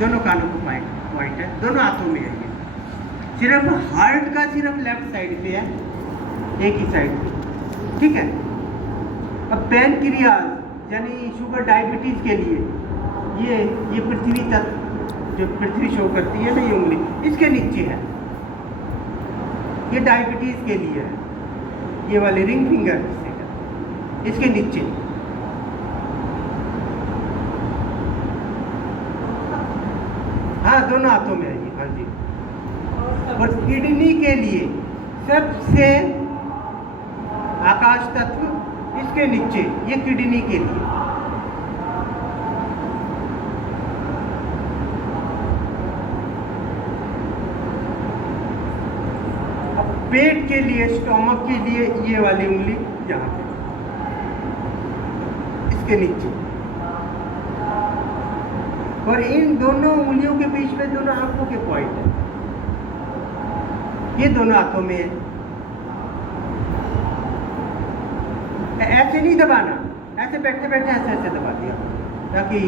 दोनों कानों को पॉइंट है, दोनों हाथों में है ये। सिर्फ हार्ट का सिर्फ लेफ्ट साइड पे है, एक ही साइड पे, ठीक है। अब पैनक्रियाज यानी शुगर डायबिटीज के लिए ये पृथ्वी तत्व जो पृथ्वी शो करती है ना, ये उंगली इसके नीचे है, ये डायबिटीज के लिए है, ये वाले रिंग फिंगर इसके नीचे। हाँ, दोनों हाथों में है ये, हाँ जी। और किडनी के लिए सबसे आकाश तत्व इसके नीचे, ये किडनी के लिए। पेट के लिए, स्टोमक के लिए ये वाली उंगली यहाँ पे इसके नीचे। और इन दोनों उंगलियों के बीच में दोनों आंखों के पॉइंट है, ये दोनों हाथों में है। ऐसे नहीं दबाना, ऐसे बैठे बैठे ऐसे दबा दिया ताकि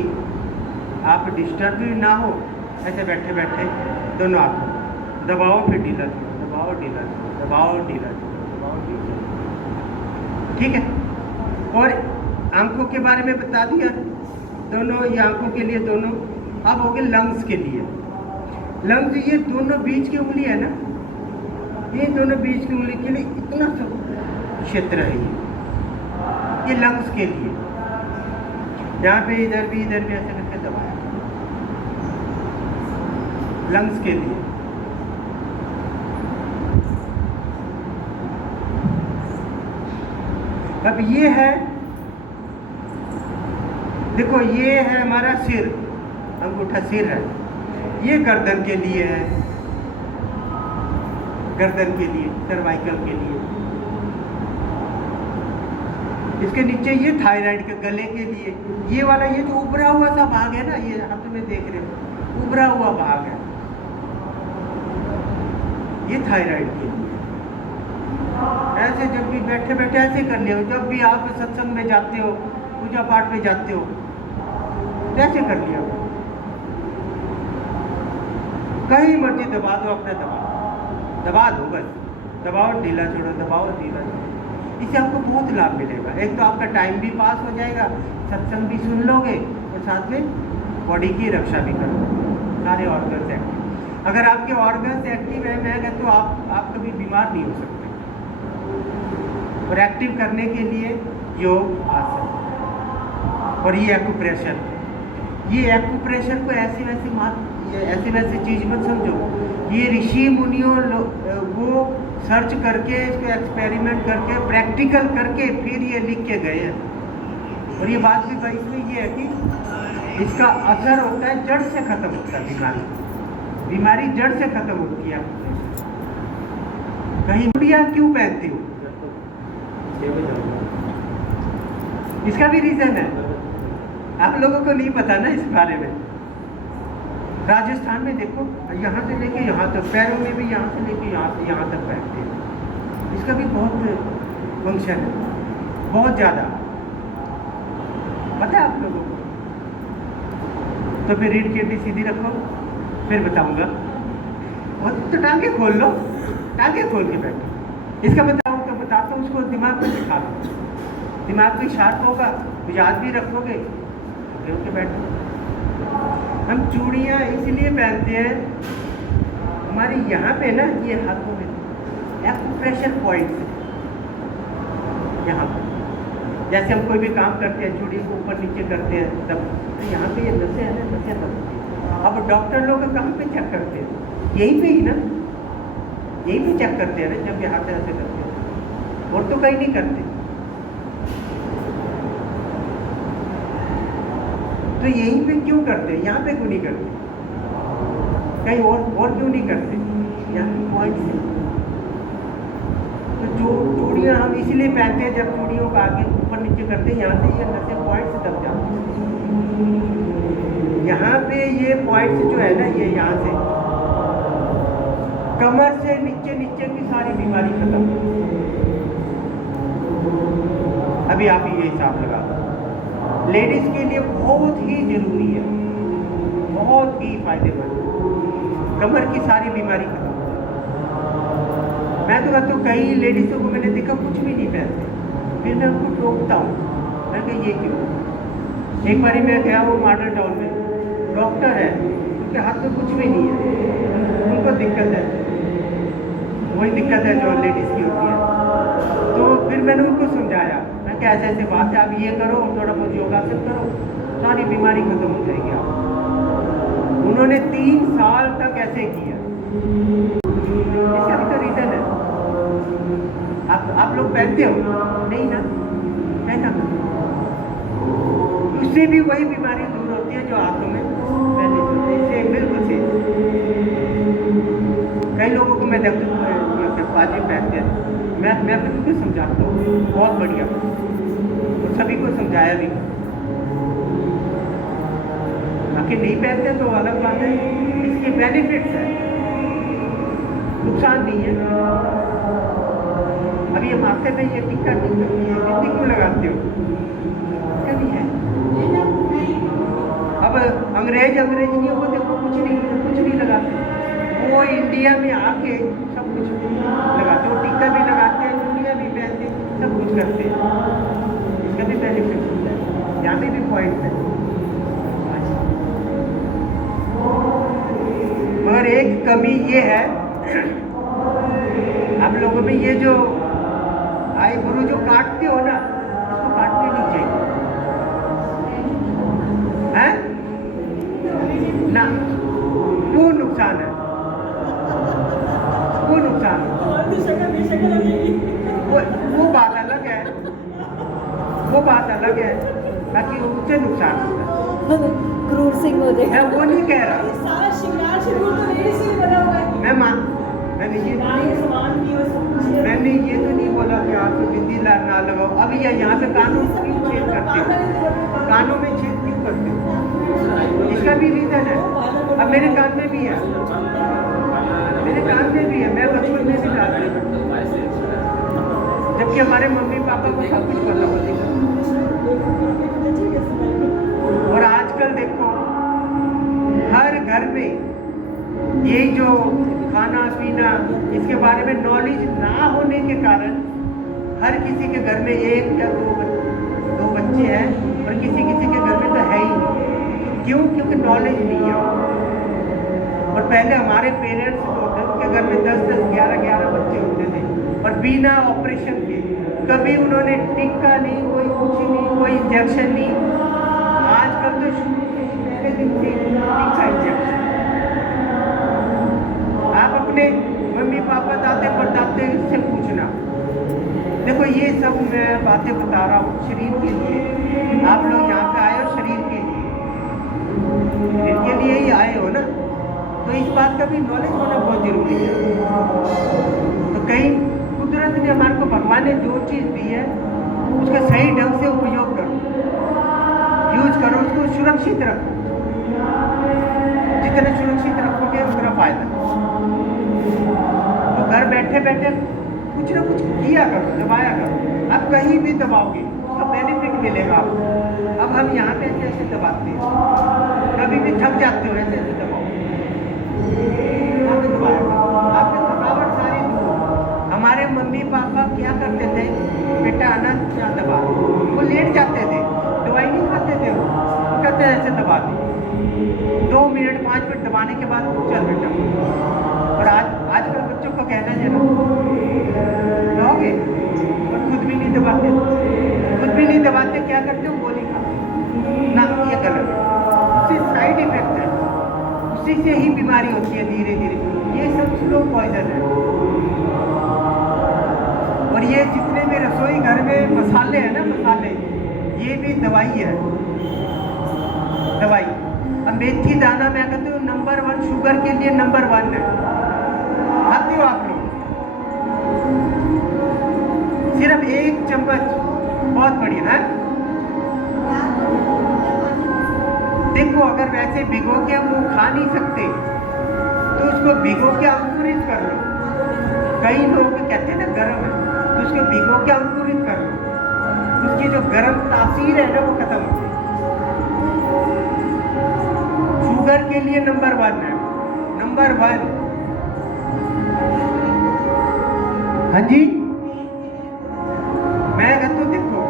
आप डिस्टर्ब भी ना हो। ऐसे बैठे बैठे दोनों हाथों दबाओ, फिर ढीला दबाओ, ढीला दबाओ, ढीला दबाओ, ढीला, ठीक है। और आंखों के बारे में बता दिया, दोनों ये आंखों के लिए दोनों। अब हो गए लंग्स के लिए। लंग्स ये दोनों बीच की उंगली है ना, ये दोनों बीच की उंगली के लिए इतना सब क्षेत्र है ये लंग्स के लिए। यहाँ पे इधर भी ऐसे करके दबाया, लंग्स के लिए। अब ये है, देखो ये है हमारा सिर, अंगूठा सिर है, ये गर्दन के लिए है, गर्दन के लिए, सर्वाइकल के लिए। इसके नीचे ये थायराइड के गले के लिए। ये वाला ये जो उभरा हुआ सा भाग है ना, ये हाथ में देख रहे हो, उभरा हुआ भाग है, ये थायराइड के लिए। ऐसे जब भी बैठे बैठे ऐसे कर लियो, जब भी आप सत्संग में जाते हो, पूजा पाठ में जाते हो, तो ऐसे कर लिया, कहीं मर्जी दबा दो, अपने दबा दो, बस दबाओ, ढीला छोड़ो, दबाओ, ढीला छोड़ो। इससे आपको बहुत लाभ मिलेगा। एक तो आपका टाइम भी पास हो जाएगा, सत्संग भी सुन लोगे, और साथ में बॉडी की रक्षा भी करोगे, सारे ऑर्गन्स एक्टिव। अगर आपके ऑर्गन्स एक्टिव है, मैं कहता हूँ आप कभी बीमार नहीं हो सकते। और एक्टिव करने के लिए योग, आसन और ये एक्यूप्रेशर। ये एक्यूप्रेशर को ऐसी वैसी चीज़ मत समझो। ये ऋषि मुनियों वो सर्च करके, इसको एक्सपेरिमेंट करके, प्रैक्टिकल करके फिर ये लिख के गए हैं। और ये बात भी भाई इसमें ये है कि इसका असर होता है, जड़ से खत्म होता है बीमारी जड़ से खत्म होती है। कहीं चूड़ियाँ क्यों पहनती हो? इसका भी रीजन है, आप लोगों को नहीं पता ना इस बारे में। राजस्थान में देखो, यहाँ से लेके यहाँ तक, पैरों में भी यहाँ से लेके यहाँ तक पहनते हैं। इसका भी बहुत फंक्शन है, बहुत ज़्यादा, पता है आप लोगों को? तो फिर रीढ़ की हड्डी सीधी रखो, फिर बताऊंगा। और तो टांगे खोल लो, टांगे खोल के बैठो। इसका बताऊँ तो बताता हूँ, उसको दिमाग में सिखा दो, दिमाग भी शार्प होगा, याद भी रखोगे, के बैठो। हम चूड़ियाँ इसलिए पहनते हैं, हमारे यहाँ पे ना, ये हाथों में एक्यूप्रेशर पॉइंट है यहाँ पर। जैसे हम कोई भी काम करते हैं, चूड़ी को ऊपर नीचे करते हैं, तब तो यहाँ पे ये नसें है ना, नसें दबती हैं। अब डॉक्टर लोग कहाँ पे चेक करते हैं? यहीं पे ही ना, यहीं पे चेक करते हैं ना, जब ये हाथ ऐसे करते हैं, और तो कहीं नहीं करते। तो यहीं पे क्यों करते हैं? यहाँ पे क्यों नहीं करते? कहीं और क्यों नहीं करते? यहाँ पे पॉइंट है। तो जो चूड़ियाँ हम इसलिए पहनते हैं, जब चूड़ियों का आगे ऊपर नीचे करते हैं, यहाँ से ये नसें पॉइंट से दब जाते हैं। यहाँ पे ये पॉइंट जो है ना, ये यहाँ से कमर से नीचे की सारी बीमारी खत्म। अभी आप ये हिसाब लगा दो। लेडीज के लिए बहुत ही जरूरी है, बहुत ही फायदेमंद, कमर की सारी बीमारी खत्म। मैं तो कहता हूँ कई लेडीज़ों को मैंने देखा कुछ भी नहीं पहनते, फिर मैं उनको टोकता हूँ, मैं कहा ये क्यों। एक बारी मैं गया वो मॉडल टाउन में, डॉक्टर है, उनके हाथ में कुछ भी नहीं है, उनको दिक्कत है, वही दिक्कत है जो लेडीज़ की होती है। तो फिर मैंने उनको समझाया, मैं क्या ऐसे ऐसे बात है, आप ये करो, थोड़ा बहुत योगासन करो, सारी बीमारी खत्म हो जाएगी आप। उन्होंने 3 साल तक ऐसे किया। इसका भी तो रीज़न है। आप लोग पहनते हो नहीं ना, पहना करो, उससे भी वही बीमारी दूर होती है जो हाथों में पहले होती है। इससे बिल्कुल से कई लोगों को मैं देखता हूँ बाजी पहनते हैं, मैं बिल्कुल समझाता हूँ, बहुत बढ़िया, और सभी को समझाया भी। बाकी नहीं पहनते तो अलग बात है, इसके बेनिफिट्स है, नुकसान नहीं है। अभी हम माथे में ये टिक्का बिंदी क्यों लगाते हो, क्या नहीं है। अब अंग्रेजियों को देखो, कुछ नहीं लगाते, वो इंडिया में आके सब कुछ लगाते, वो टिक्का भी लगाते हैं, चूड़ियाँ भी पहनते हैं, सब कुछ करते हैं। इसका भी बेनिफिट होता है, यहाँ पे भी पॉइंट है। मगर एक कमी ये है आप लोगों में, ये जो आईब्रो जो काटते हो ना, इसको काटने नहीं चाहिए, हैं ना, वो नुकसान है, वो नुकसान है, वो बात अलग है, वो बात अलग है, बाकी उससे नुकसान होता है। क्रूर सिंह हो जाएगा। मैं वो नहीं कह रहा, सारा श्रृंगार शेड्यूल तो लेडीज से बना हुआ है। मैंने ये तो नहीं बोला कि आप बिंदी ना लगाओ। अब ये यहाँ पे कानून क्यों चेंज करते हो, कानों में चेंज क्यों करते हो, इसका भी रीजन है। अब मेरे कान में भी है, मैं बचपन में भी डालती हूँ, जबकि हमारे मम्मी पापा को सब कुछ पता होती है। और आजकल देखो हर घर में यही जो खाना पीना, इसके बारे में नॉलेज ना होने के कारण हर किसी के घर में 1 या 2 बच्चे हैं, और किसी के घर में तो है ही नहीं। क्यों? क्योंकि नॉलेज नहीं है। और पहले हमारे पेरेंट्स होते, उनके घर में 10-10, 11-11 बच्चे होते थे, और बिना ऑपरेशन के कभी उन्होंने टिक्का नहीं, कोई कुछ नहीं, कोई इंजेक्शन नहीं। आजकल तो टिक्का इंजेक्शन। आप अपने मम्मी पापा दादे परदादे से पूछना, देखो ये सब मैं बातें बता रहा हूँ शरीर के लिए। आप लोग यहाँ पे आए हो शरीर के लिए ही आए हो ना, तो इस बात का भी नॉलेज होना बहुत जरूरी है। तो कहीं कुदरत ने हमारे को, भगवान ने जो चीज़ दी है उसका सही ढंग से उपयोग करो, यूज करो, उसको सुरक्षित रखो। जितने सुरक्षित रखोगे उतना फायदा। तो घर बैठे बैठे कुछ ना कुछ किया करो, दबाया करो। आप कहीं भी दबाओगे तो बेनिफिट मिलेगा आपको। अब हम यहाँ पे ऐसे दबाते हैं, कभी भी थक जाते हो ऐसे दबाओ, आपने दबाया करो, आपकी थकावट सारी दूर। हमारे मम्मी पापा क्या करते थे, बेटा अनंत क्या दबा, वो लेट जाते थे, दवाई नहीं खाते थे, वो कहते ऐसे दबा दे, 2 मिनट 5 मिनट दबाने के बाद चल बेटा। और आजकल बच्चों को कहना है ना खाओगे, और खुद भी नहीं दबाते, क्या करते हो, गोली खाते ना, ये गलत है, उससे साइड इफेक्ट है, उसी से ही बीमारी होती है धीरे धीरे। ये सब स्लो पॉइजन है। और ये जितने भी रसोई घर में मसाले हैं ना, मसाले, ये भी दवाई है, दवाई। अब मेथी दाना मैं कहती हूँ नंबर 1, शुगर के लिए नंबर 1 है। खाते हो आप लोग? सिर्फ 1 चम्मच, बहुत बढ़िया है। देखो अगर वैसे भिगो के हम वो खा नहीं सकते तो उसको भिगो के अंकुरित कर लो। कई लोग कहते हैं ना गर्म है, तो उसको भिगो के अंकुरित कर लो, उसकी जो गर्म तासीर है ना वो खत्म हो गई। शुगर के लिए नंबर 1 है, नंबर 1। हाँ जी, मैं कहता हूँ देखो,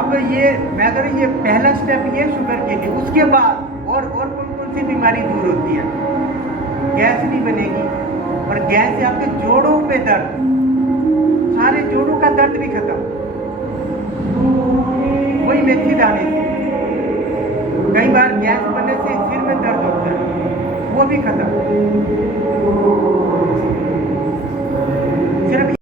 अब ये मैं अगर ये पहला स्टेप ये शुगर के लिए, उसके बाद और कौन कौन सी बीमारी दूर होती है? गैस नहीं बनेगी, और गैस से आपके जोड़ों में दर्द, सारे जोड़ों का दर्द भी खत्म, वही मेथी दाने से। कई बार गैस बनने से सिर में दर्द होता है, वो भी खत्म। सिर्फ